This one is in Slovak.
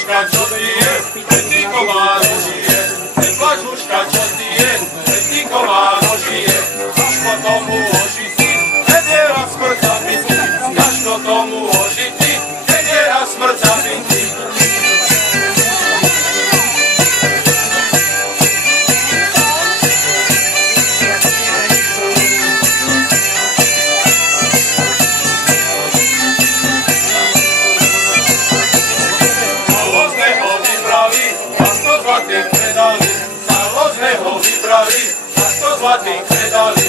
Lužka, čo ty je? Petníková rožije. Neplač, Lužka, čo ty je? Petníková rožije. Ťažko tomu ožiti, keď je raz smrť zabitý. Ťažko tomu ožiti, keď je raz smrť zabitý. Zlatých medálí.